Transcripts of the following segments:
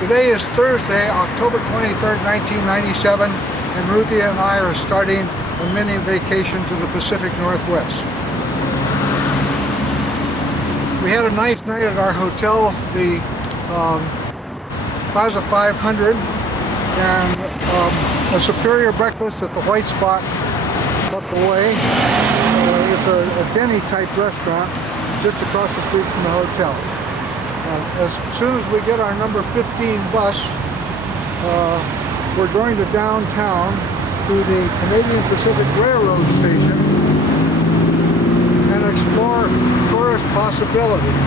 Today is Thursday, October 23rd, 1997, and Ruthie and I are starting a mini vacation to the Pacific Northwest. We had a nice night at our hotel, the Plaza 500, and a superior breakfast at the White Spot up the way. It's a Denny type restaurant just across the street from the hotel. As soon as we get our number 15 bus, we're going to downtown to the Canadian Pacific Railroad station and explore tourist possibilities.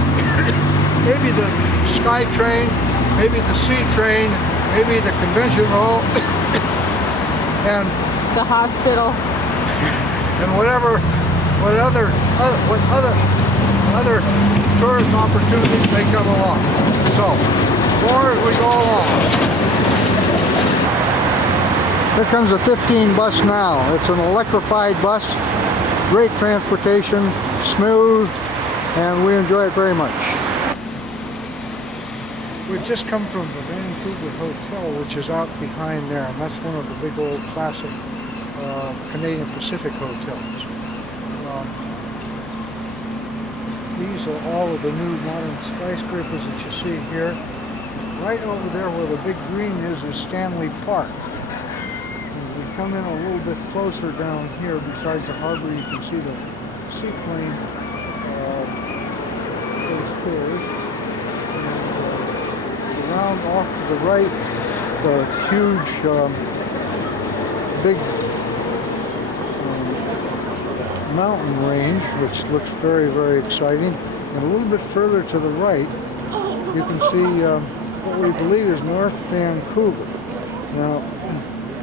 Maybe the Sky Train, maybe the Sea Train, maybe the Convention Hall, and the hospital, and what other tourist opportunities may come along. So, more as we go along. Here comes a 15 bus now. It's an electrified bus, great transportation, smooth, and we enjoy it very much. We've just come from the Vancouver Hotel, which is out behind there, and that's one of the big old classic Canadian Pacific hotels. These are all of the new modern skyscrapers that you see here. Right over there where the big green is Stanley Park. As we come in a little bit closer down here, besides the harbor, you can see the seaplane tours. And around off to the right, the huge, big mountain range, which looks very, very exciting. And a little bit further to the right, you can see what we believe is North Vancouver. Now,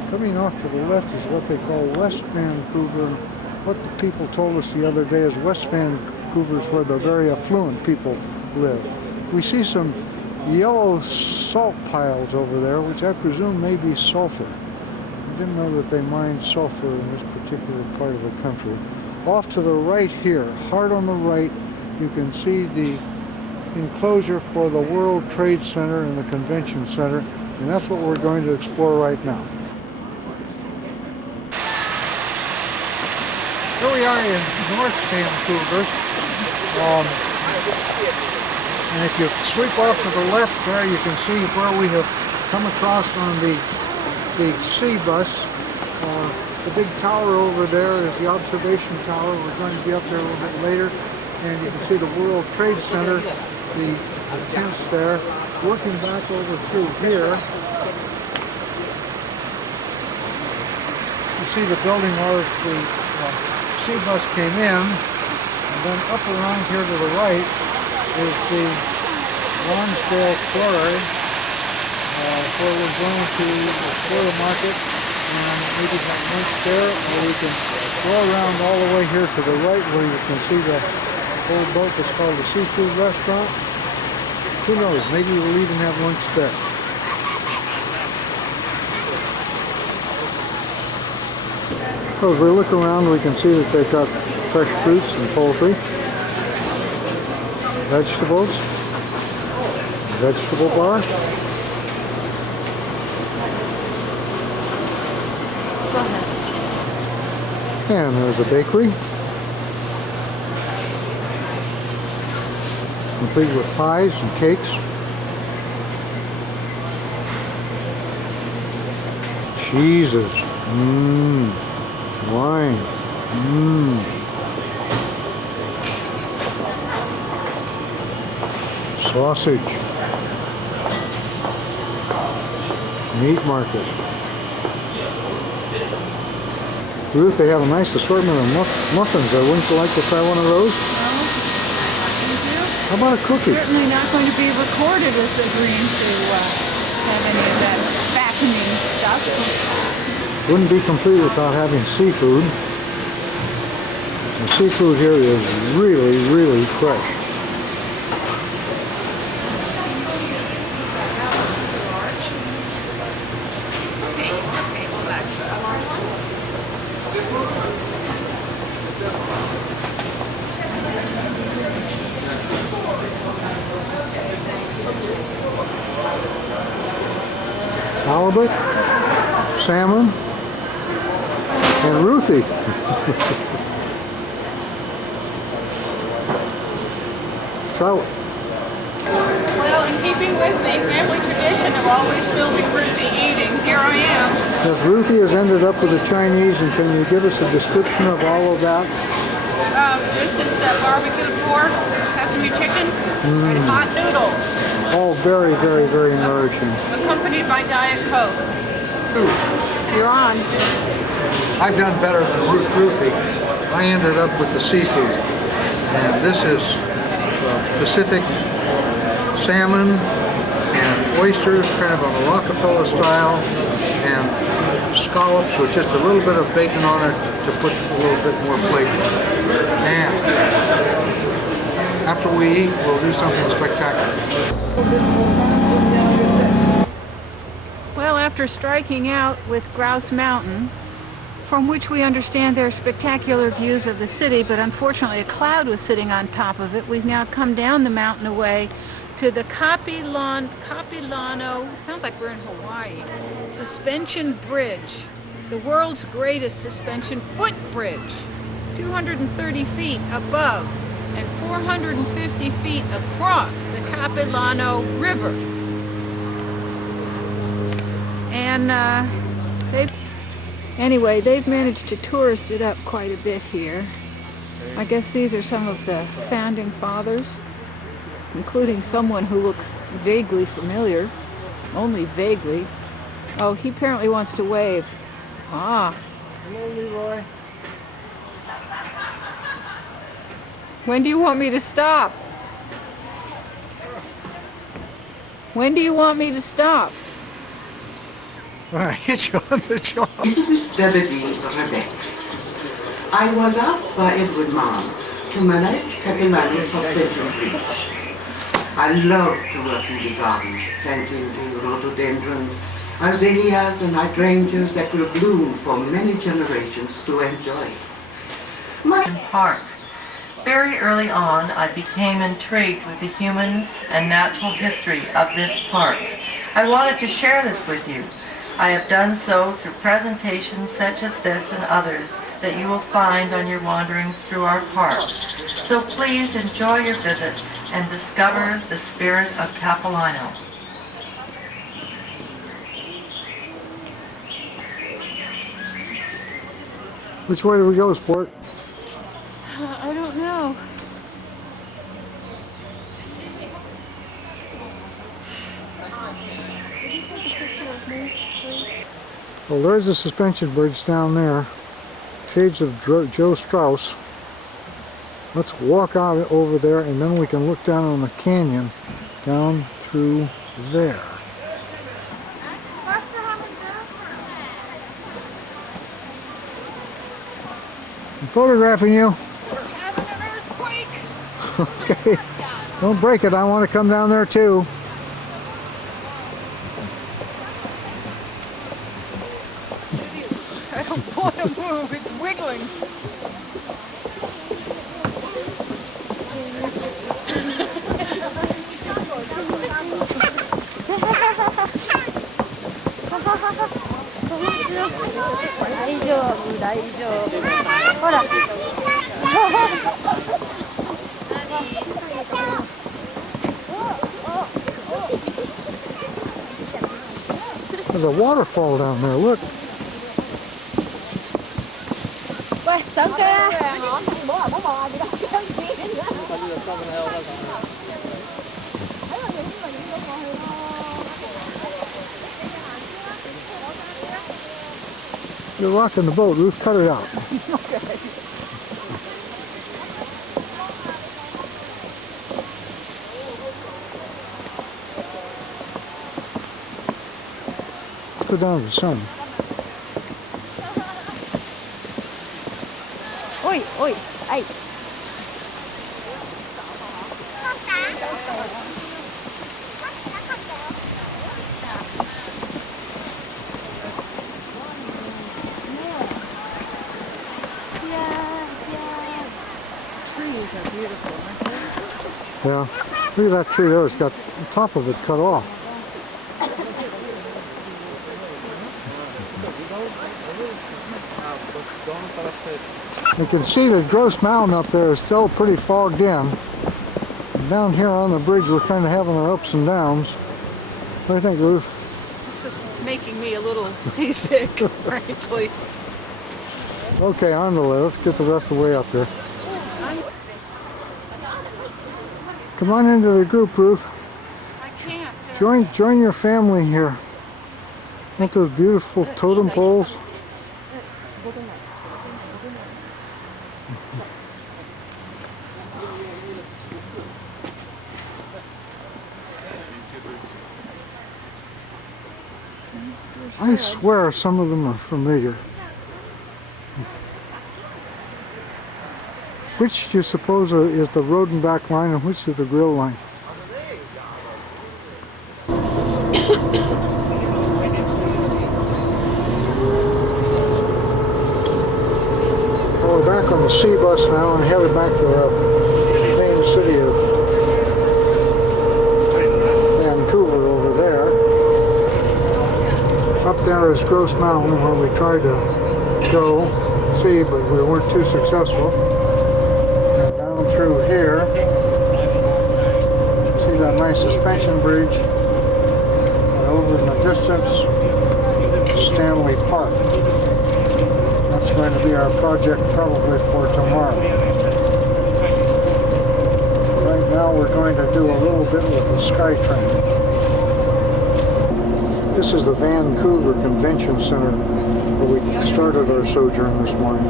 coming off to the left is what they call West Vancouver. And what the people told us the other day is West Vancouver is where the very affluent people live. We see some yellow salt piles over there, which I presume may be sulfur. I didn't know that they mined sulfur in this particular part of the country. Off to the right here, hard on the right, you can see the enclosure for the World Trade Center and the Convention Center, and that's what we're going to explore right now. Here we are in North Vancouver, and if you sweep off to the left there, you can see where we have come across on the C bus. The big tower over there is the observation tower. We're going to be up there a little bit later. And you can see the World Trade Center, the tents there. Working back over through here, you see the building where the C bus came in. And then up around here to the right is the Lonsdale Quarry, where we're going to explore the market and maybe have lunch there, or we can go around all the way here to the right where you can see the old boat that's called the Seafood Restaurant. Who knows, maybe we'll even have lunch there. So as we look around, we can see that they've got fresh fruits and poultry, vegetables, vegetable bar. And there's a bakery, complete with pies and cakes. Cheeses, wine, sausage, meat market. Ruth, they have a nice assortment of muffins. Wouldn't you like to try one of those? How about a cookie? Certainly not going to be recorded as agreeing to have any of that fattening stuff. Wouldn't be complete without having seafood. The seafood here is really, really fresh. halibut, salmon, and Ruthie. Trout. Well, in keeping with the family tradition of always filming Ruthie eating, here I am. Yes, Ruthie has ended up with the Chinese, and can you give us a description of all of that? This is barbecued pork, sesame chicken, and hot noodles, All very, very, very nourishing. accompanied by Diet Coke. You're on. I've done better than Ruthie. I ended up with the seafood. And this is Pacific salmon and oysters, kind of on the Rockefeller style, and scallops with just a little bit of bacon on it to put a little bit more flavor. And after we eat, we'll do something spectacular. Well, after striking out with Grouse Mountain, from which we understand there are spectacular views of the city, but unfortunately a cloud was sitting on top of it, we've now come down the mountain away to the Capilano, sounds like we're in Hawaii, suspension bridge, the world's greatest suspension footbridge, 230 feet above and 450 feet across the Capilano River. And they've managed to tourist it up quite a bit here. I guess these are some of the founding fathers, including someone who looks vaguely familiar, only vaguely. Oh, he apparently wants to wave. Ah. Hello, Leroy. When do you want me to stop? When do you want me to stop? When I hit you on the jaw. I was asked by Edward Mann to manage Capilano Suspension Bridge. I love to work in the gardens, planting the rhododendrons, azaleas and hydrangeas that will bloom for many generations to enjoy. Park. Very early on, I became intrigued with the human and natural history of this park. I wanted to share this with you. I have done so through presentations such as this and others that you will find on your wanderings through our park. So please enjoy your visit and discover the spirit of Capilano. Which way do we go, Sport? I don't know. Well, there's the suspension bridge down there. Shades of Joe Strauss. Let's walk out over there and then we can look down on the canyon down through there. I'm photographing you. We're having an earthquake. Okay. Don't break it. I want to come down there too. I don't want to move. It's wiggling. There's a waterfall down there. Look. You're rocking the boat, Ruth. Cut it out. Okay. Let's go down to the sun. Ôi, ôi, ấy. Trees are beautiful, aren't they? Yeah. Look at that tree there. It's got the top of it cut off. You can see that Gross Mountain up there is still pretty fogged in. And down here on the bridge we're kind of having our ups and downs. What do you think, Ruth? It's just making me a little seasick, frankly. Okay, on the way. Let's get the rest of the way up here. Come on into the group, Ruth. I can't. Join your family here. Aren't those beautiful totem poles? I swear some of them are familiar. Which do you suppose is the Rodenbach line and which is the Grill line? Well, we're back on the C bus now and headed back to the main city of Vancouver over there. Up there is Gross Mountain where we tried to go see, but we weren't too successful. And down through here, see that nice suspension bridge, and over in the distance, Stanley Park. That's going to be our project probably for tomorrow. Right now we're going to do a little bit with the SkyTrain. This is the Vancouver Convention Center where we started our sojourn this morning.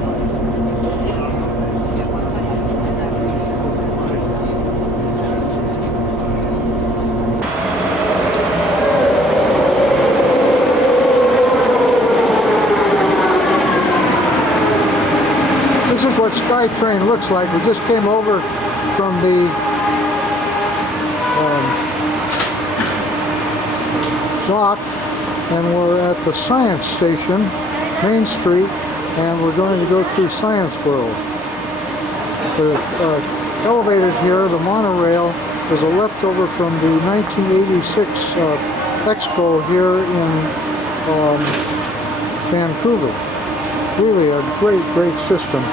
This is what SkyTrain looks like. We just came over from the dock, and we're at the Science Station, Main Street, and we're going to go through Science World. The elevated here, the monorail, is a leftover from the 1986 Expo here in Vancouver. Really a great, great system.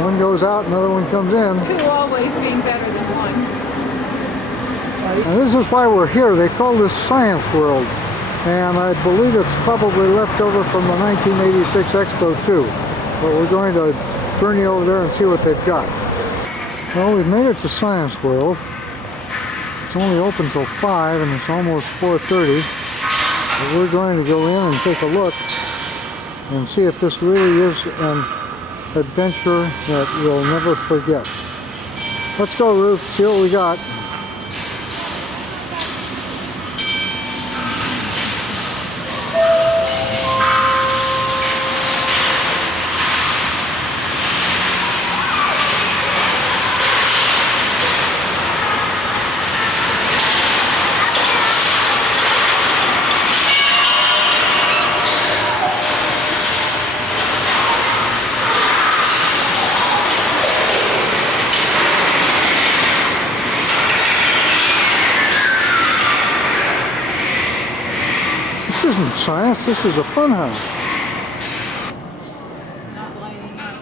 One goes out, another one comes in. Two always being better than one. And this is why we're here. They call this Science World. And I believe it's probably left over from the 1986 Expo too. But we're going to journey over there and see what they've got. Well, we've made it to Science World. It's only open till 5 and it's almost 4:30. But we're going to go in and take a look and see if this really is an adventure that we'll never forget. Let's go, Ruth, see what we got. This isn't science, this is a fun house. Not lighting up.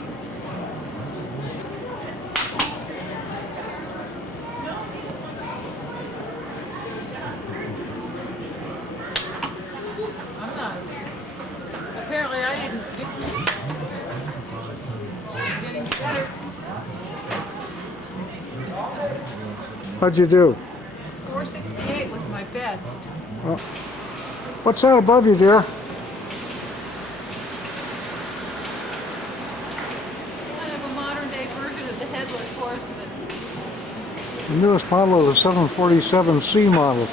I'm not. Apparently I didn't do getting better. How'd you do? 468 was my best. Well, what's that above you, dear? Kind of a modern day version of the Headless Horseman. The newest model of the 747C model.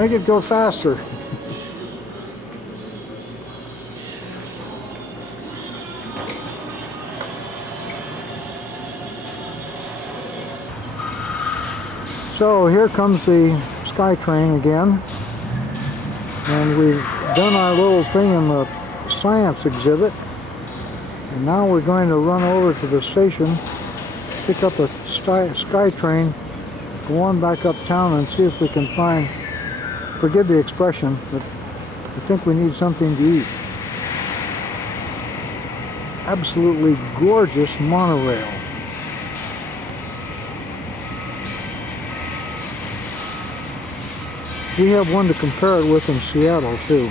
Make it go faster. So here comes the SkyTrain again, and we've done our little thing in the science exhibit, and now we're going to run over to the station, pick up a SkyTrain, go on back uptown and see if we can find, forgive the expression, but I think we need something to eat. Absolutely gorgeous monorail. We have one to compare it with in Seattle too.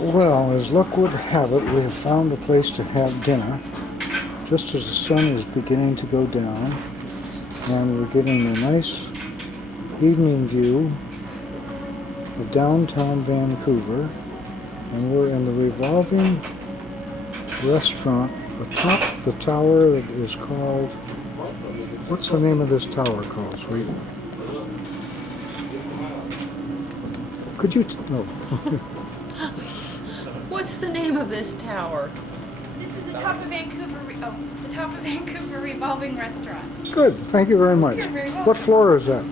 Well, as luck would have it, we have found a place to have dinner just as the sun is beginning to go down, and we're getting a nice evening view of downtown Vancouver, and we're in the revolving restaurant atop the tower that is called, what's the name of this tower called, sweet? Could you, no. What's the name of this tower? This is the top of Vancouver, the top of Vancouver revolving restaurant. Good, thank you very much. You're very welcome. What floor is that?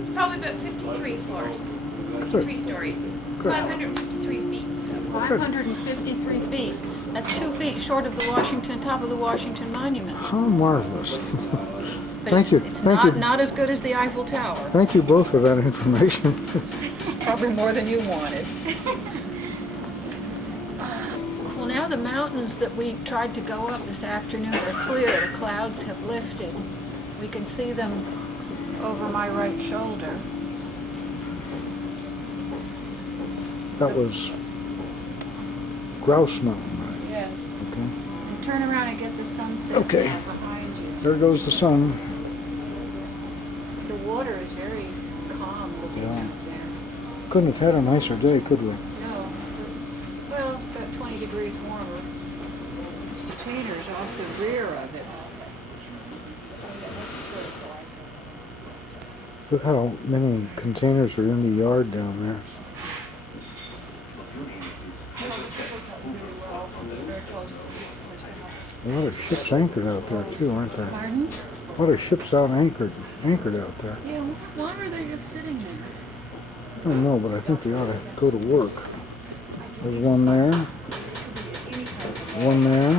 It's probably about 53 floors, 53 stories. It's Good. 553 feet. So 553 feet. That's 2 feet short of the Washington, top of the Washington Monument. How marvelous. But Thank you. It's Thank not, you. not as good as the Eiffel Tower. Thank you both for that information. It's probably more than you wanted. Well, now the mountains that we tried to go up this afternoon are clear. The clouds have lifted. We can see them over my right shoulder. That was Grouse Mountain, right? Yes. Okay. And turn around and get the sunset Okay. now behind you. There goes the sun. The water is very calm looking Yeah. out there. Couldn't have had a nicer day, could we? No, it's, well, about 20 degrees warmer. Containers off the rear of it. Look how many containers are in the yard down there. A lot of ships anchored out there too, aren't there? Pardon? A lot of ships out anchored out there. Yeah, why are they just sitting there? I don't know, but I think we ought to go to work. There's one there, one there,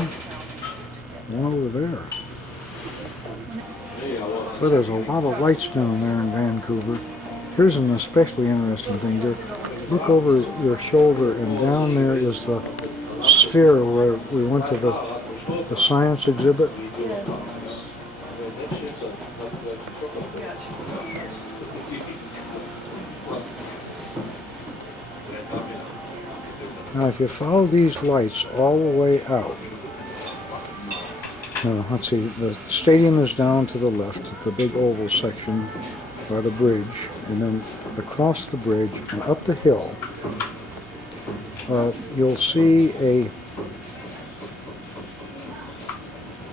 one over there. So there's a lot of lights down there in Vancouver. Here's an especially interesting thing. Look over your shoulder, and down there is the sphere where we went to the science exhibit. Yes. Now, if you follow these lights all the way out, now, let's see, the stadium is down to the left, the big oval section by the bridge, and then across the bridge and up the hill, you'll see a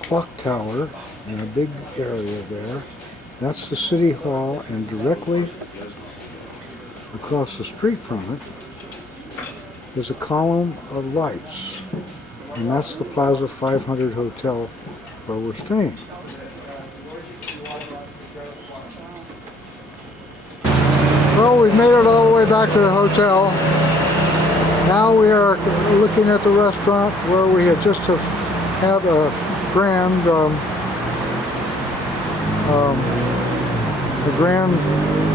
clock tower in a big area there. That's the City Hall, and directly across the street from it is a column of lights, and that's the Plaza 500 Hotel where we're staying. Well, we've made it all the way back to the hotel. Now we are looking at the restaurant where we had just have had a grand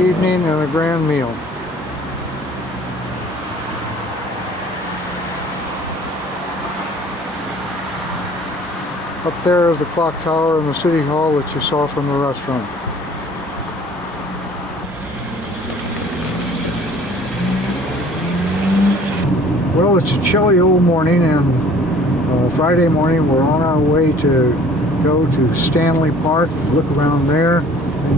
evening and a grand meal. Up there is the clock tower and the City Hall that you saw from the restaurant. Well, it's a chilly old morning, and Friday morning we're on our way to go to Stanley Park, look around there.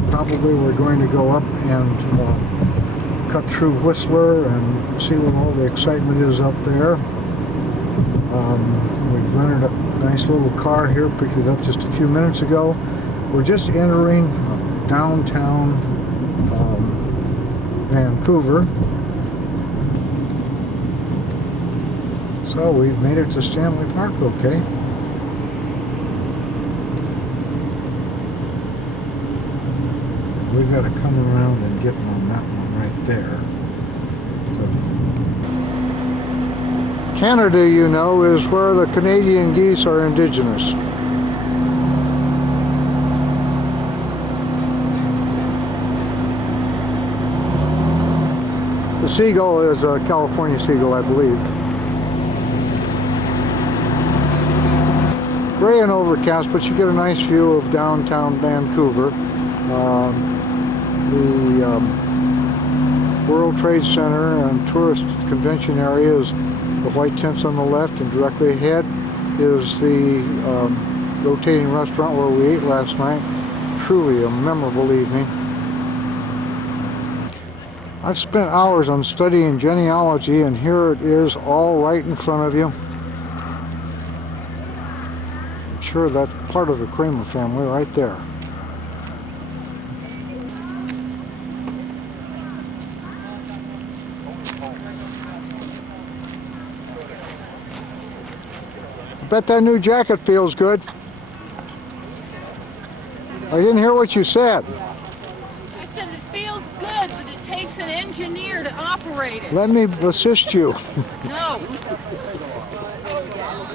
Probably we're going to go up and cut through Whistler and see what all the excitement is up there. We've rented a nice little car here, picked it up just a few minutes ago. We're just entering downtown Vancouver. So we've made it to Stanley Park, okay. We've got to come around and get on that one right there. So, Canada, you know, is where the Canadian geese are indigenous. The seagull is a California seagull, I believe. Gray and overcast, but you get a nice view of downtown Vancouver. The World Trade Center and tourist convention area is the white tents on the left, and directly ahead is the rotating restaurant where we ate last night. Truly a memorable evening. I've spent hours on studying genealogy, and here it is all right in front of you. I'm sure that's part of the Kramer family right there. I bet that new jacket feels good. I didn't hear what you said. I said it feels good, but it takes an engineer to operate it. Let me assist you. No.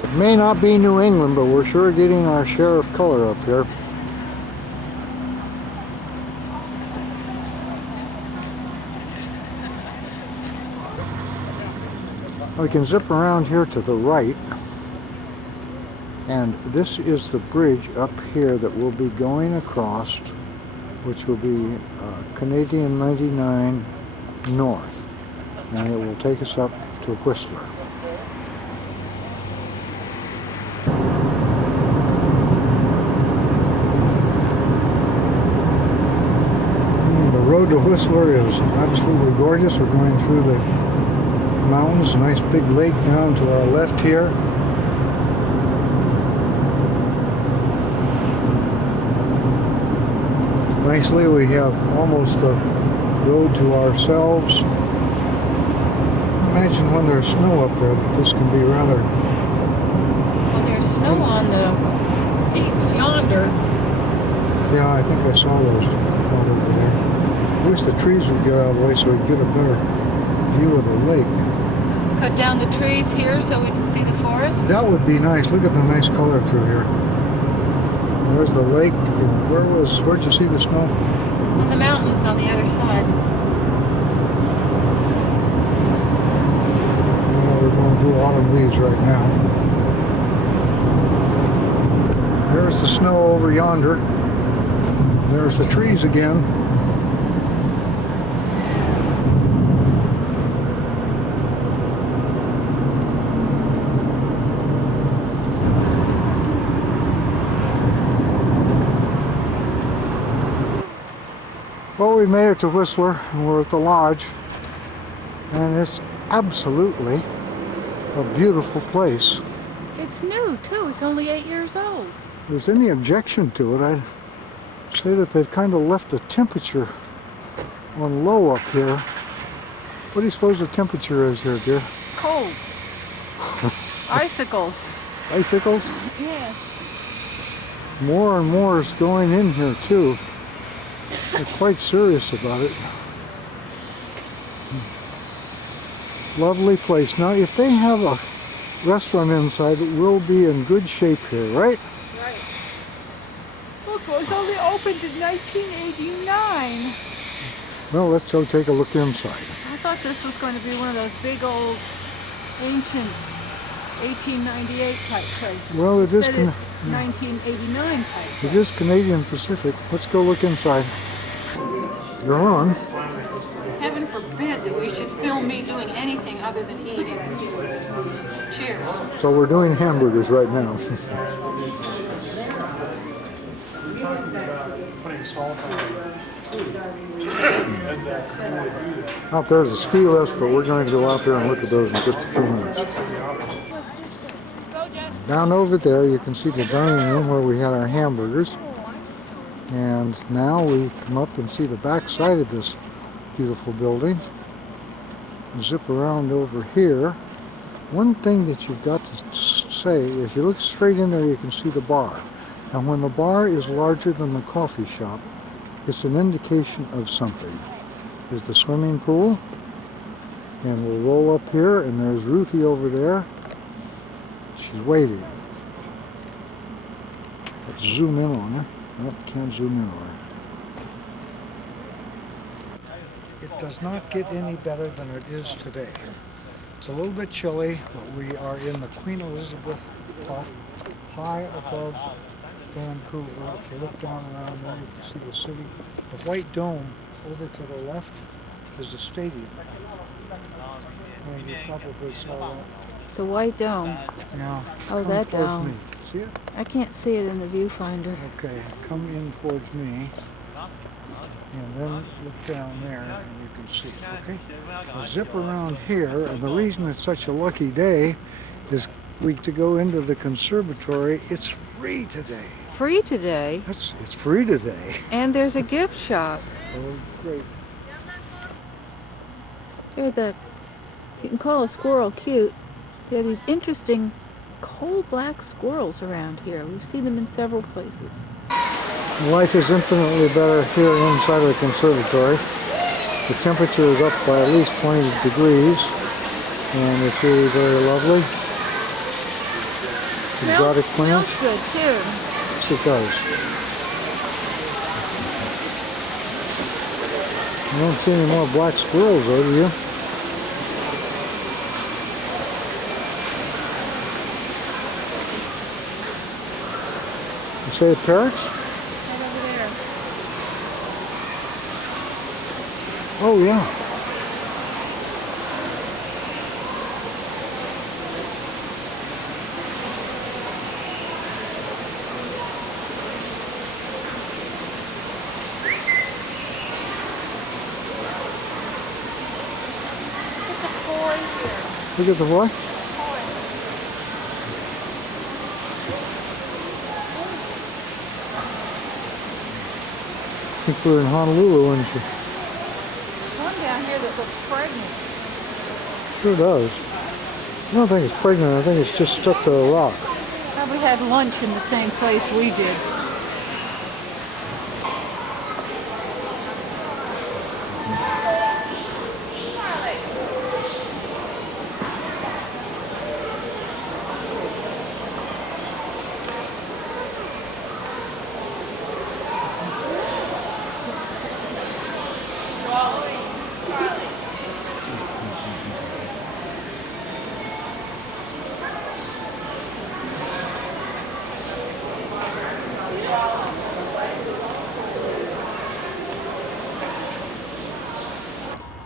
It may not be New England, but we're sure getting our share of color up here. We can zip around here to the right, and this is the bridge up here that we'll be going across, which will be Canadian 99 North, and it will take us up to Whistler. The road to Whistler is absolutely gorgeous. We're going through the mountains, a nice big lake down to our left here. Nicely, we have almost the road to ourselves. Imagine when there's snow up there that this can be rather... Well, there's snow on the peaks yonder. Yeah, I think I saw those out over there. I wish the trees would get out of the way so we could get a better view of the lake. Cut down the trees here so we can see the forest. That would be nice. Look at the nice color through here. There's the lake. Where'd you see the snow? On the mountains on the other side. Well, we're going through autumn leaves right now. There's the snow over yonder. There's the trees again. Well, we made it to Whistler, and we're at the lodge, and it's absolutely a beautiful place. It's new, too. It's only 8 years old. If there's any objection to it, I'd say that they've kind of left the temperature on low up here. What do you suppose the temperature is here, dear? Cold. Icicles. Icicles? Yes. More and more is going in here, too. They're quite serious about it. Lovely place. Now, if they have a restaurant inside, it will be in good shape here, right? Right. Look, it was only opened in 1989. Well, let's go take a look inside. I thought this was going to be one of those big old ancient 1898 type places. Well, it is Instead, it's 1989 type. It is Canadian Pacific. Let's go look inside. You're on. Heaven forbid that we should film me doing anything other than eating. Cheers. So we're doing hamburgers right now. Out there's a ski lift, but we're going to go out there and look at those in just a few minutes. Down over there, you can see the dining room where we had our hamburgers. And now we come up and see the back side of this beautiful building. Zip around over here. One thing that you've got to say, if you look straight in there, you can see the bar. And when the bar is larger than the coffee shop, it's an indication of something. There's the swimming pool. And we'll roll up here, and there's Ruthie over there. She's waiting. Let's zoom in on her. Nope, can't zoom in on her. It does not get any better than it is today. It's a little bit chilly, but we are in the Queen Elizabeth Park, high above Vancouver. If you look down around there, you can see the city. The white dome over to the left is the stadium. And you probably saw that. The white dome. Yeah. Oh, come that towards dome. me. See it? I can't see it in the viewfinder. Okay, come in towards me. And then look down there and you can see it, okay? Now zip around here, and the reason it's such a lucky day is to go into the conservatory. It's free today. Free today? It's free today. And there's a gift shop. Oh, great. You can call a squirrel cute. There are these interesting coal black squirrels around here. We've seen them in several places. Life is infinitely better here inside of the conservatory. The temperature is up by at least 20 degrees, and it's really very lovely. Exotic plants. Smells good too. Yes, it does. You don't see any more black squirrels, though, do you? You say parrots? Right over there. Oh, yeah. Look at the boy. I think we're in Honolulu, isn't she? One down here that looks pregnant. Sure does. I don't think it's pregnant. I think it's just stuck to a rock. Probably had lunch in the same place we did.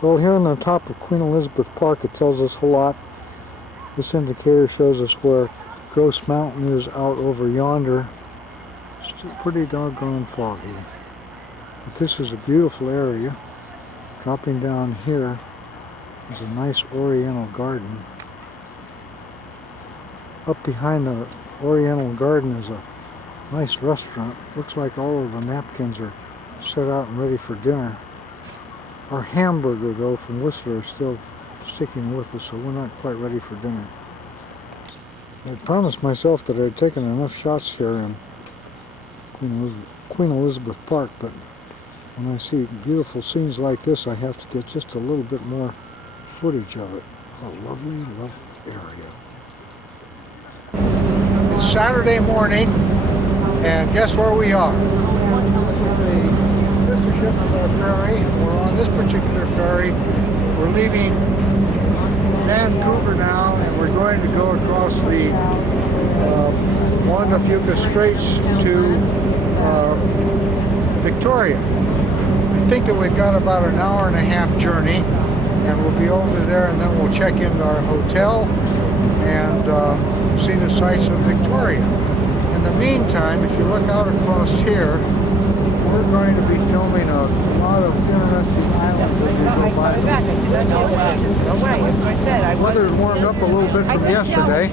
Well, here on the top of Queen Elizabeth Park, it tells us a lot. This indicator shows us where Grouse Mountain is out over yonder. Still pretty doggone foggy. But this is a beautiful area. Dropping down here is a nice oriental garden. Up behind the oriental garden is a nice restaurant. Looks like all of the napkins are set out and ready for dinner. Our hamburger, though, from Whistler is still sticking with us, so we're not quite ready for dinner. I promised myself that I'd taken enough shots here in Queen Elizabeth Park, but when I see beautiful scenes like this, I have to get just a little bit more footage of it. A lovely, lovely area. It's Saturday morning, and guess where we are? The sister ship of our ferry. We're on this particular ferry. We're leaving Vancouver now, and we're going to go across the Juan de Fuca Straits to Victoria. I think that we've got about an hour and a half journey, and we'll be over there, and then we'll check into our hotel and see the sights of Victoria. In the meantime, if you look out across here, we're going to be filming a lot of interesting islands as we go by. The weather's warmed up a little bit from yesterday.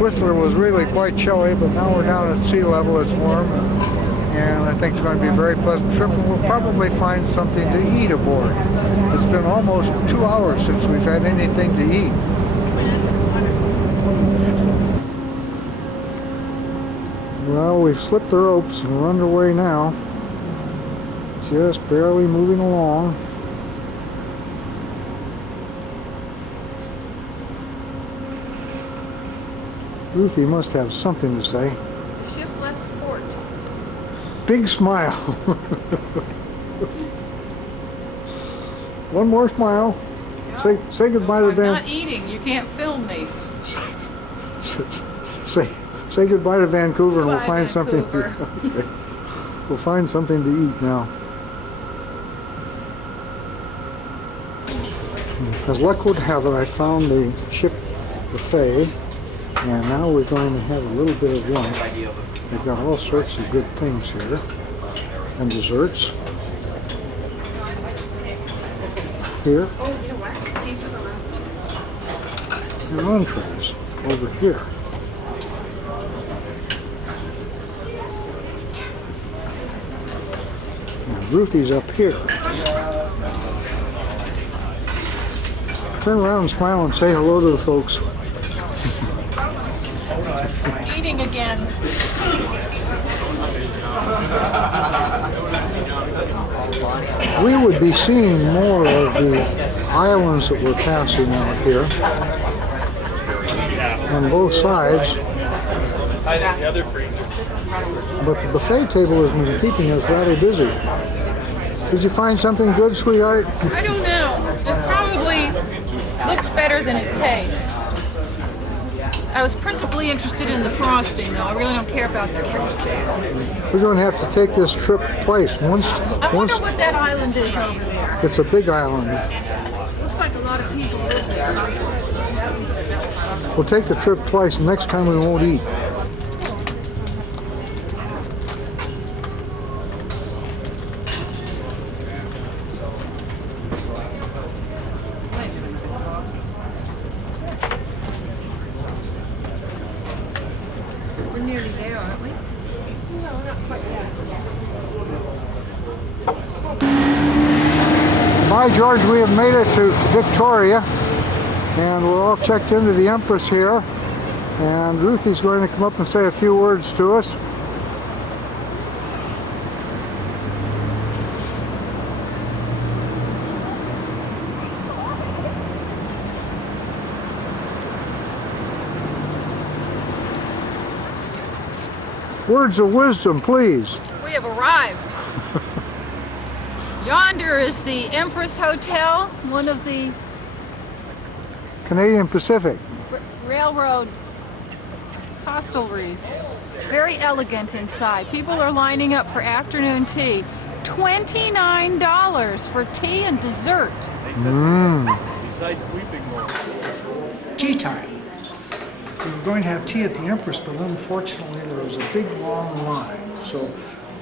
Whistler was really quite chilly, but now we're down at sea level. It's warm. and I think it's going to be a very pleasant trip, and we'll probably find something to eat aboard. It's been almost 2 hours since we've had anything to eat. Well, we've slipped the ropes and we're underway now. Just barely moving along. Ruthie must have something to say. The ship left port. Big smile. One more smile. Say goodbye to I'm Dan. not eating. You can't film me. Say goodbye to Vancouver, and we'll Bye, find something. Vancouver. Okay. We'll find something to eat now. As luck would have it, I found the ship buffet, and now we're going to have a little bit of lunch. They've got all sorts of good things here, and desserts. Here. And entrees over here. And Ruthie's up here. Turn around and smile and say hello to the folks. Eating again. We would be seeing more of the islands that we're passing out here on both sides. But the buffet table has been keeping us rather busy. Did you find something good, sweetheart? I don't know. It probably looks better than it tastes. I was principally interested in the frosting, though. I really don't care about the crust. We're going to have to take this trip twice. I wonder what that island is over there. It's a big island. Looks like a lot of people live there. We'll take the trip twice, and next time we won't eat. We're nearly there, aren't we? No, not quite yet. By George, we have made it to Victoria, and we're all checked into the Empress here, and Ruthie's going to come up and say a few words to us. Words of wisdom, please. We have arrived. Yonder is the Empress Hotel, one of the Canadian Pacific. railroad hostelries. Very elegant inside. People are lining up for afternoon tea. $29 for tea and dessert. Tea time. We were going to have tea at the Empress, but unfortunately there was a big long line. So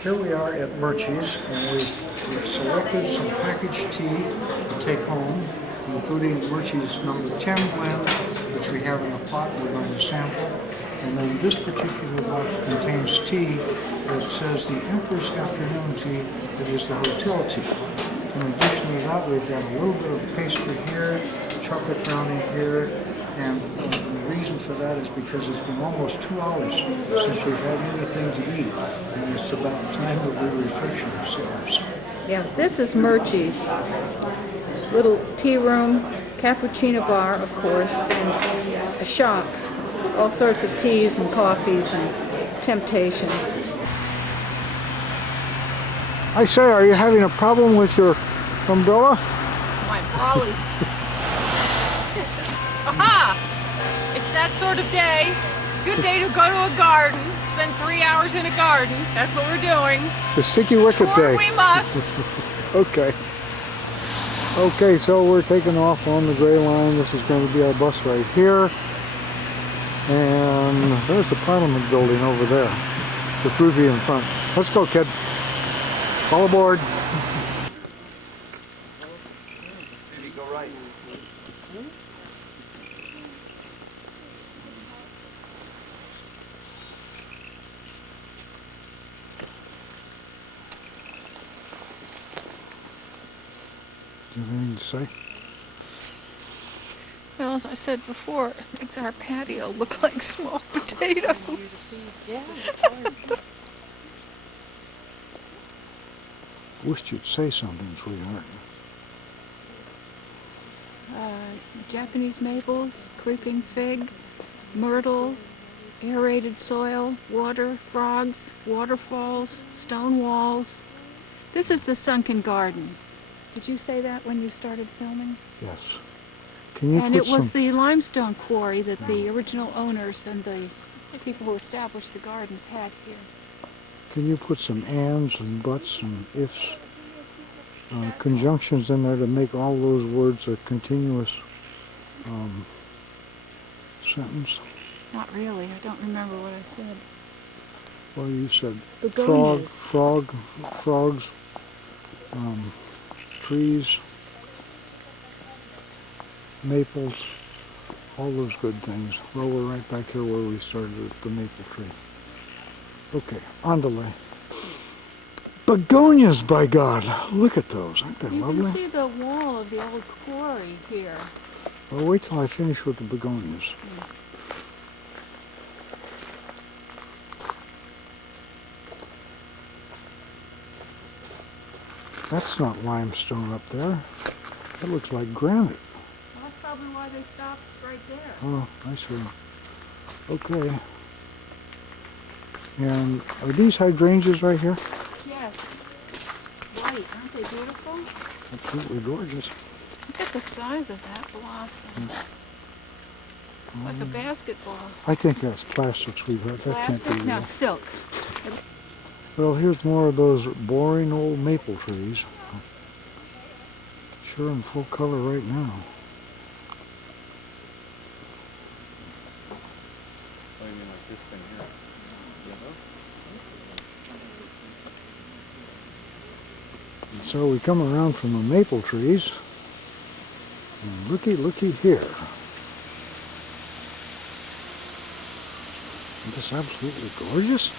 here we are at Murchie's, and we've selected some packaged tea to take home, including Murchie's number 10 blend, which we have in a pot we're going to sample. And then this particular box contains tea that says the Empress Afternoon Tea. It is the hotel tea. In addition to that, we've got a little bit of pastry here, chocolate brownie here, and the reason for that is because it's been almost 2 hours since we've had anything to eat, and it's about time that we refresh ourselves. Yeah, this is Murchie's. Little tea room, cappuccino bar, of course, and a shop. All sorts of teas and coffees and temptations. I say, are you having a problem with your umbrella? My brolly. Aha! It's that sort of day. Good day to go to a garden, spend 3 hours in a garden. That's what we're doing. It's a sticky wicket Tour day. we must. Okay. Okay, so we're taking off on the gray line. This is going to be our bus right here. And there's the Parliament building over there with Ruthie in front. Let's go, kid. All aboard. you say? Well, as I said before, it makes our patio look like small potatoes. Wished you'd say something, sweetheart. Japanese maples, creeping fig, myrtle, aerated soil, water, frogs, waterfalls, stone walls. This is the sunken garden. Did you say that when you started filming? Yes. Can you And put it was some... the limestone quarry that the original owners and the people who established the gardens had here. Can you put some ands and buts and ifs, conjunctions in there to make all those words a continuous sentence? Not really. I don't remember what I said. Well, you said Begonias. frogs, trees, maples, all those good things. Well, we're right back here where we started with the maple tree. Okay, on delay. Begonias, by God! Look at those. Aren't they You lovely? can see the wall of the old quarry here. Well, wait till I finish with the begonias. That's not limestone up there. That looks like granite. Well, that's probably why they stopped right there. Oh, I see. Okay. And are these hydrangeas right here? Yes. White. Aren't they beautiful? Absolutely gorgeous. Look at the size of that blossom. It's like a basketball. I think that's plastic, sweetheart. That can't Plastic? be No, real. silk. Well, here's more of those boring old maple trees. Sure in full color right now. Oh, you mean like this thing here? And so we come around from the maple trees. And looky here. Isn't this absolutely gorgeous?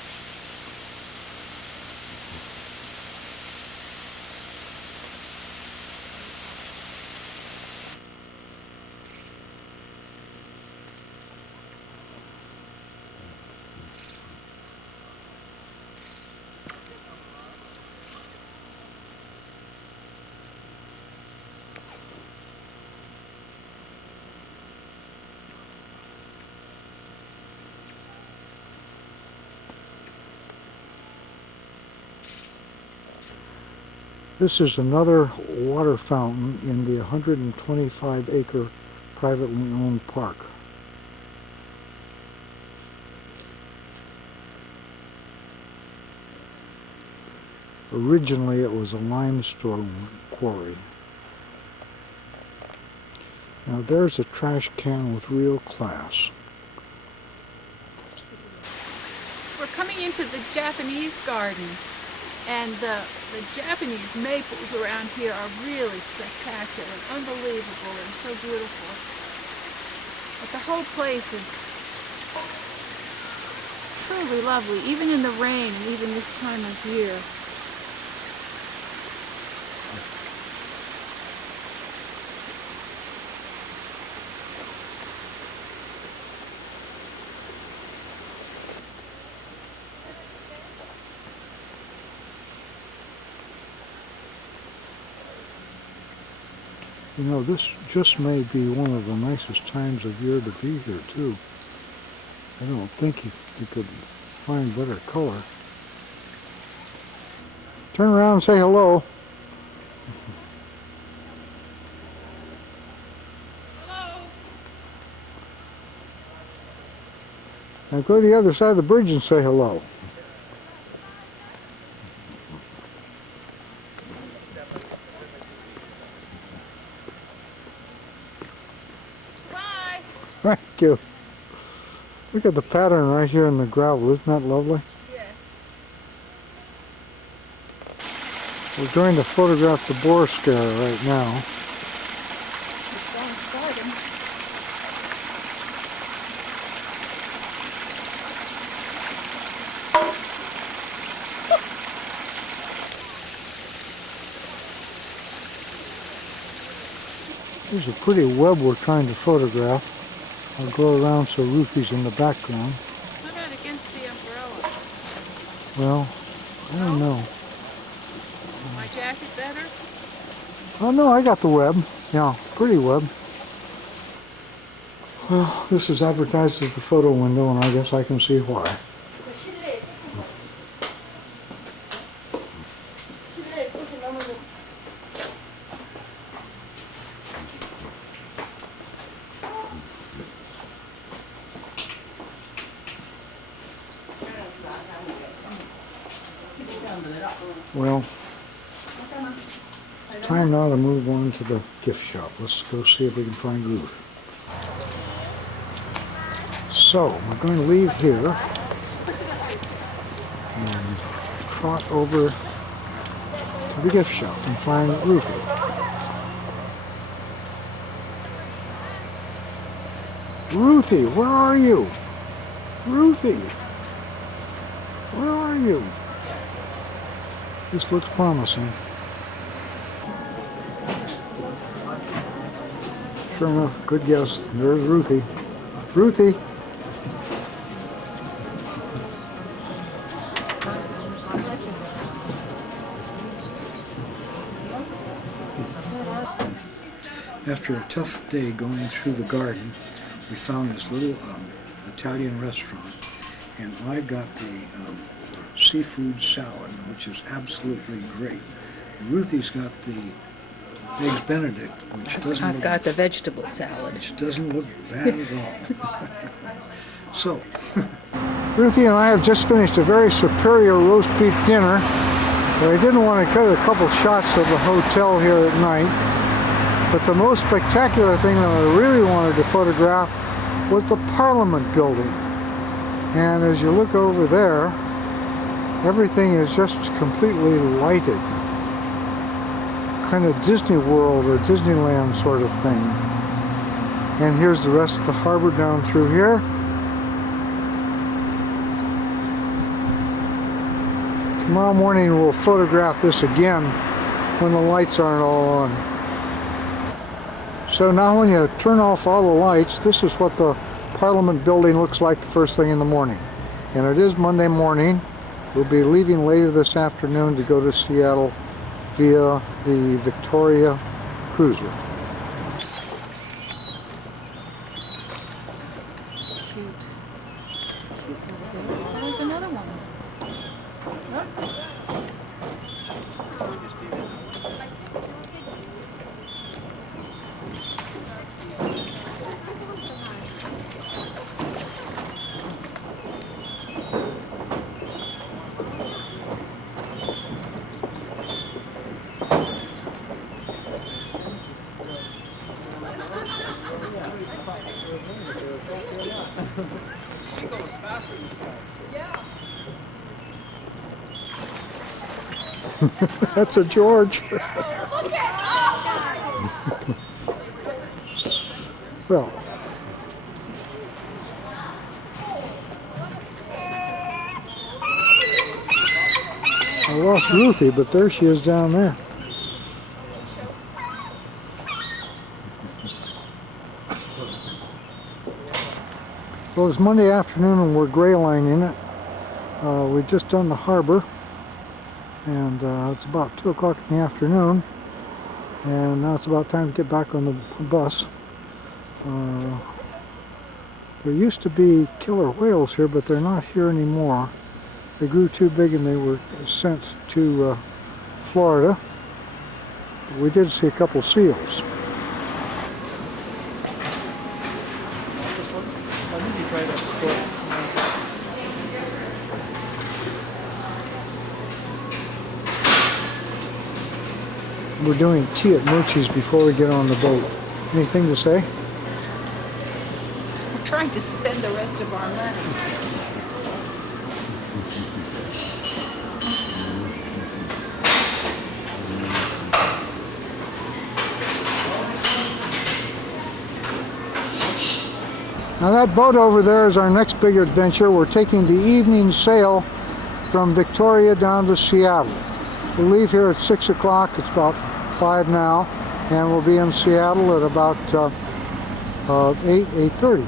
This is another water fountain in the 125-acre privately owned park. Originally it was a limestone quarry. Now there's a trash can with real class. We're coming into the Japanese garden, and the Japanese maples around here are really spectacular, unbelievable, and so beautiful. But the whole place is truly lovely, even in the rain, even this time of year. You know, this just may be one of the nicest times of year to be here, too. I don't think you could find better color. Turn around and say hello. Hello! Now go to the other side of the bridge and say hello. Bye! Thank you. Look at the pattern right here in the gravel. Isn't that lovely? Yes. We're going to photograph the boar scare right now. It's done starting. Here's a pretty web we're trying to photograph. I'll go around so Ruthie's in the background. How about against the umbrella? Well, I don't know. My jacket better? Oh no, I got the web. Yeah, pretty web. Well, this is advertised as the photo window, and I guess I can see why. Well, time now to move on to the gift shop. Let's go see if we can find Ruth. So, we're going to leave here and trot over to the gift shop and find Ruthie. Ruthie, where are you? Ruthie, where are you? This looks promising. Sure enough, good guess. There's Ruthie. Ruthie! After a tough day going through the garden, we found this little Italian restaurant, and I got the seafood salad, which is absolutely great. And Ruthie's got the eggs Benedict, which doesn't I've look, got the vegetable salad. which doesn't look bad at all. So, Ruthie and I have just finished a very superior roast beef dinner, but I didn't want to cut a couple shots of the hotel here at night. But the most spectacular thing that I really wanted to photograph was the Parliament building. And as you look over there, everything is just completely lighted. Kind of Disney World or Disneyland sort of thing. And here's the rest of the harbor down through here. Tomorrow morning we'll photograph this again when the lights aren't all on. So now when you turn off all the lights, this is what the Parliament building looks like the first thing in the morning. And it is Monday morning. We'll be leaving later this afternoon to go to Seattle via the Victoria cruiser. Cute. There's another one. That's a George. Well, I lost Ruthie, but there she is down there. Well, it's Monday afternoon and we're gray lining it. We've just done the harbor, and it's about 2 o'clock in the afternoon, and now it's about time to get back on the bus. There used to be killer whales here, but they're not here anymore. They grew too big and they were sent to Florida. We did see a couple seals. We're doing tea at Murchie's before we get on the boat. Anything to say? We're trying to spend the rest of our money. Now that boat over there is our next big adventure. We're taking the evening sail from Victoria down to Seattle. We'll leave here at 6 o'clock. It's about 5 now. and we'll be in Seattle at about 8:30.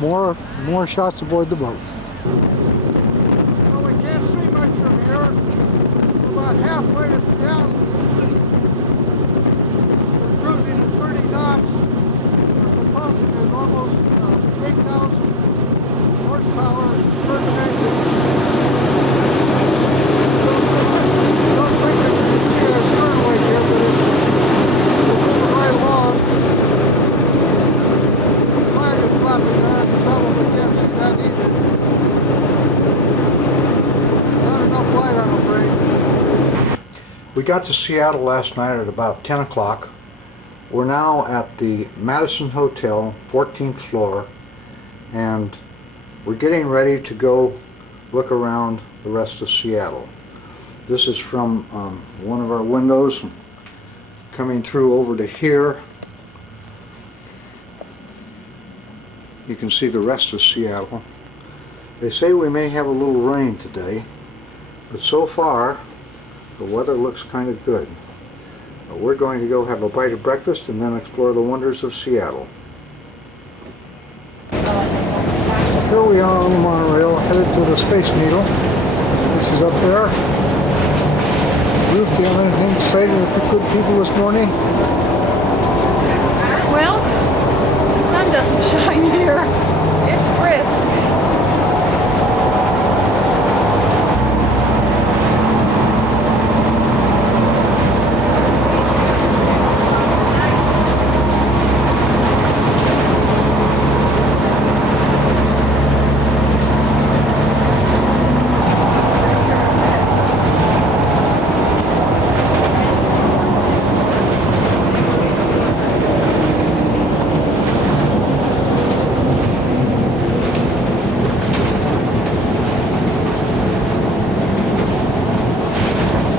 More shots aboard the boat. Well, we can't see much from here. We're about halfway to Seattle. We're cruising at 30 knots. Our propulsion is almost 8,000 horsepower per engine. Don't think that you can see our stern weight here, but it's moving right along. The flag is flapping there. You probably can't see that either. Not enough light, I'm afraid. We got to Seattle last night at about 10 o'clock. We're now at the Madison Hotel, 14th floor, and we're getting ready to go look around the rest of Seattle. This is from one of our windows coming through over to here. You can see the rest of Seattle. They say we may have a little rain today, but so far the weather looks kind of good. We're going to go have a bite of breakfast and then explore the wonders of Seattle. Here we are on the monorail, headed to the Space Needle, which is up there. Ruth, do you have anything to say to the good people this morning? Well, the sun doesn't shine here. It's brisk.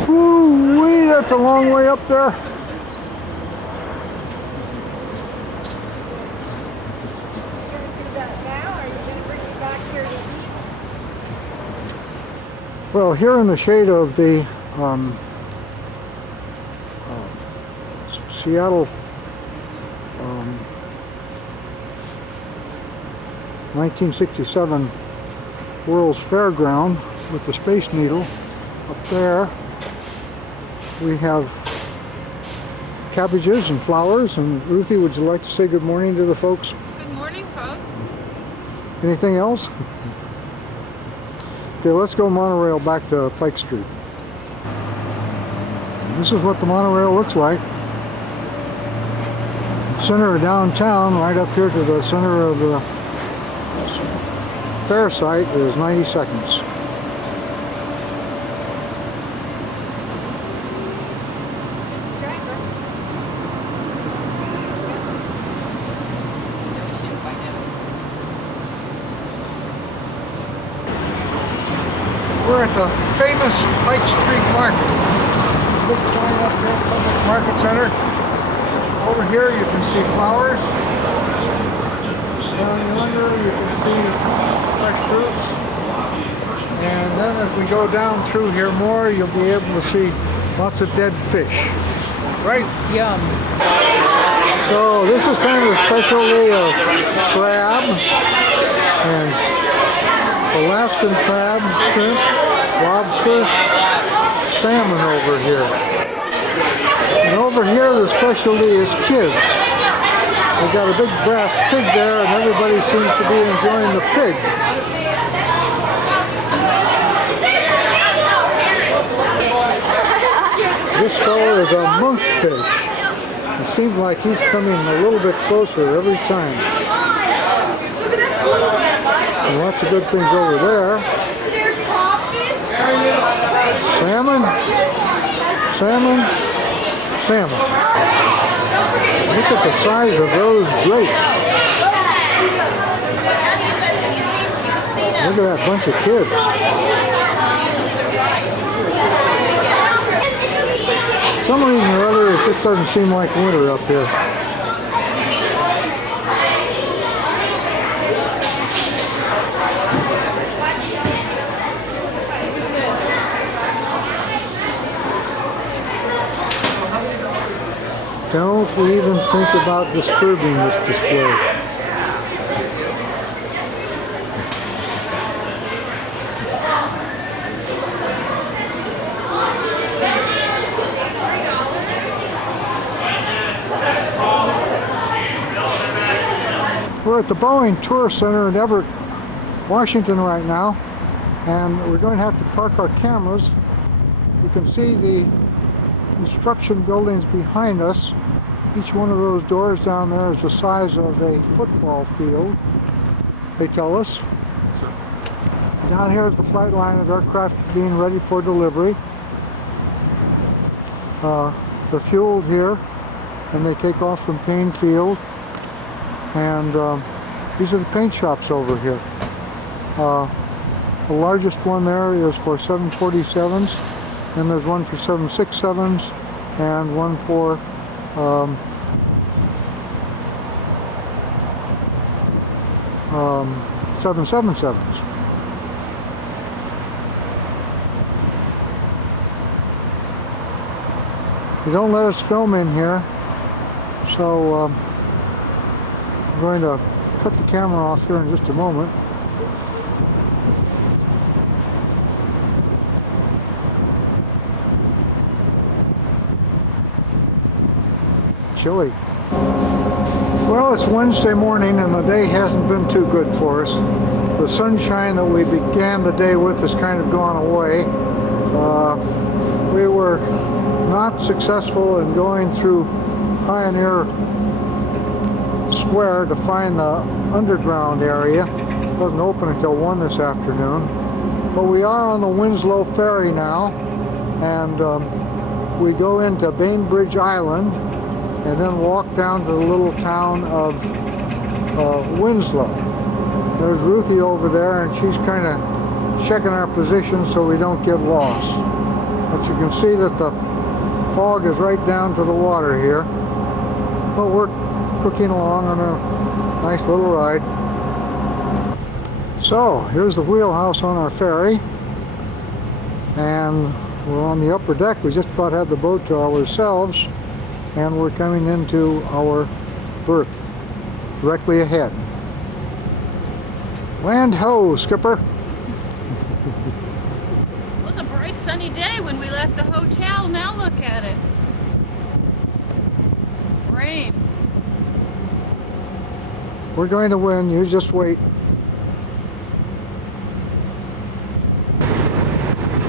Woo-wee, that's a long way up there. Well, here in the shade of the Seattle 1967 World's Fairground with the Space Needle up there, we have cabbages and flowers. And Ruthie, would you like to say good morning to the folks? Good morning, folks. Anything else? Okay, let's go monorail back to Pike Street. And this is what the monorail looks like. Center of downtown, right up here to the center of the fair site, is 90 seconds. We're at the famous Pike Street Market. Big sign up here, Public Market Center. Over here you can see flowers. Down yonder you can see fresh fruits. And then as we go down through here more, you'll be able to see lots of dead fish. Right? Yum. So this is kind of a specialty of crab and Alaskan crab, shrimp, lobster, salmon over here. And over here the specialty is kids. They've got a big brass pig there and everybody seems to be enjoying the pig. This fellow is a monkfish. It seems like he's coming a little bit closer every time. And lots of good things over there. Salmon, salmon, salmon. Look at the size of those grapes. Look at that bunch of kids. For some reason or other, it just doesn't seem like winter up here. Don't even think about disturbing this display. We're at the Boeing Tour Center in Everett, Washington right now, and we're going to have to park our cameras. You can see the construction buildings behind us. Each one of those doors down there is the size of a football field, they tell us. And down here is the flight line of aircraft being ready for delivery. They're fueled here, and they take off from Payne Field. And these are the paint shops over here. The largest one there is for 747s, and there's one for 767s, and one for 777s. They don't let us film in here, so I'm going to cut the camera off here in just a moment. Chilly. Well, it's Wednesday morning and the day hasn't been too good for us. The sunshine that we began the day with has kind of gone away. We were not successful in going through Pioneer Square to find the underground area. It wasn't open until 1 this afternoon. But we are on the Winslow Ferry now, and we go into Bainbridge Island and then walk down to the little town of Winslow. There's Ruthie over there, and she's kind of checking our position so we don't get lost. But you can see that the fog is right down to the water here. But we're cooking along on a nice little ride. So here's the wheelhouse on our ferry, and we're on the upper deck. We just about had the boat to ourselves, and we're coming into our berth directly ahead. Land ho, skipper. It was a bright sunny day when we left the hotel. Now look at it. Rain. We're going to win, you just wait.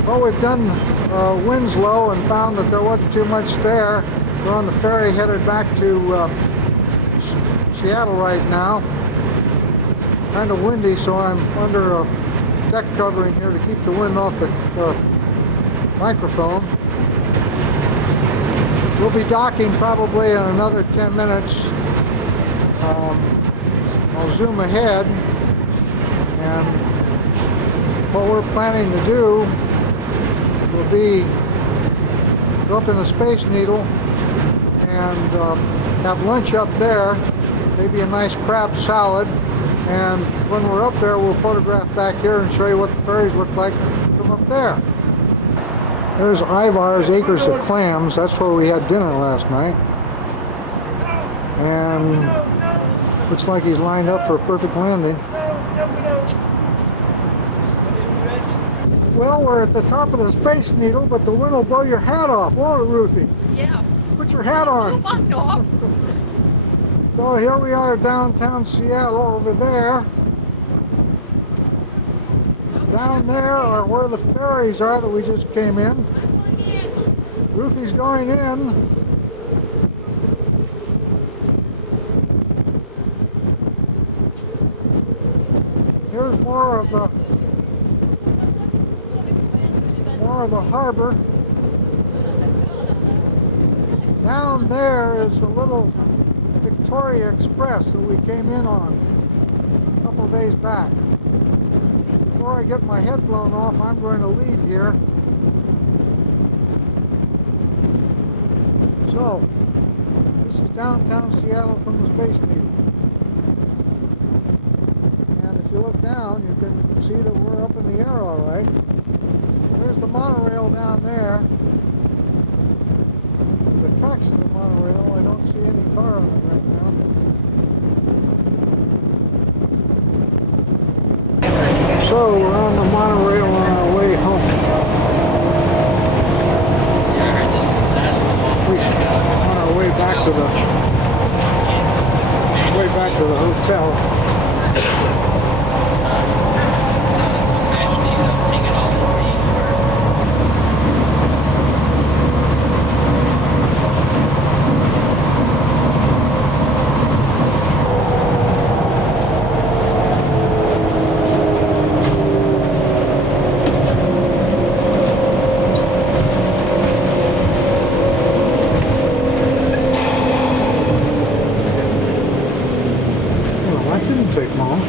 Well, we've done Winslow and found that there wasn't too much there. We're on the ferry headed back to Seattle right now. Kind of windy, so I'm under a deck covering here to keep the wind off the microphone. We'll be docking probably in another 10 minutes. I'll zoom ahead, and what we're planning to do will be go up in the Space Needle and have lunch up there, maybe a nice crab salad, and when we're up there we'll photograph back here and show you what the ferries look like from up there. There's Ivar's Acres of Clams. That's where we had dinner last night, and looks like he's lined up for a perfect landing. Well, we're at the top of the Space Needle, but the wind will blow your hat off, won't it, Ruthie? Yeah. Put your hat on. Mine off. So here we are downtown Seattle over there. Down there are where the ferries are that we just came in. Ruthie's going in. Here's more of the harbor. Down there is a little Victoria Express that we came in on a couple of days back. Before I get my head blown off, I'm going to leave here. So, this is downtown Seattle from the Space Needle. And if you look down, you can see that we're up in the air all right. There's the monorail down there. The tracks to the monorail. I don't see any car on it right now. So we're on the monorail on our way home. Yeah, I heard this last one. On our way back to the hotel. Well, that didn't take long.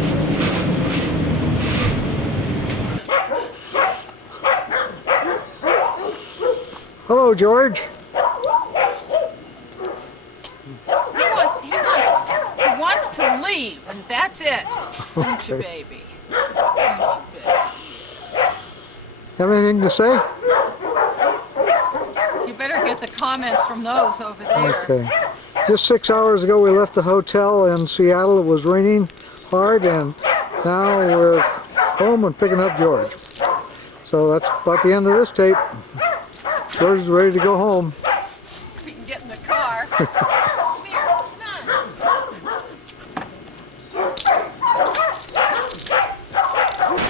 Hello, George. He wants to leave, and that's it. Don't you, Okay. baby? Don't you, baby? Have anything to say? You better get the comments from those over there. Okay. Just 6 hours ago we left the hotel in Seattle. It was raining hard, and now we're home and picking up George. So that's about the end of this tape. George is ready to go home. We can get in the car. Come here. Come on.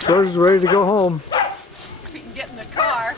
George is ready to go home. We can get in the car.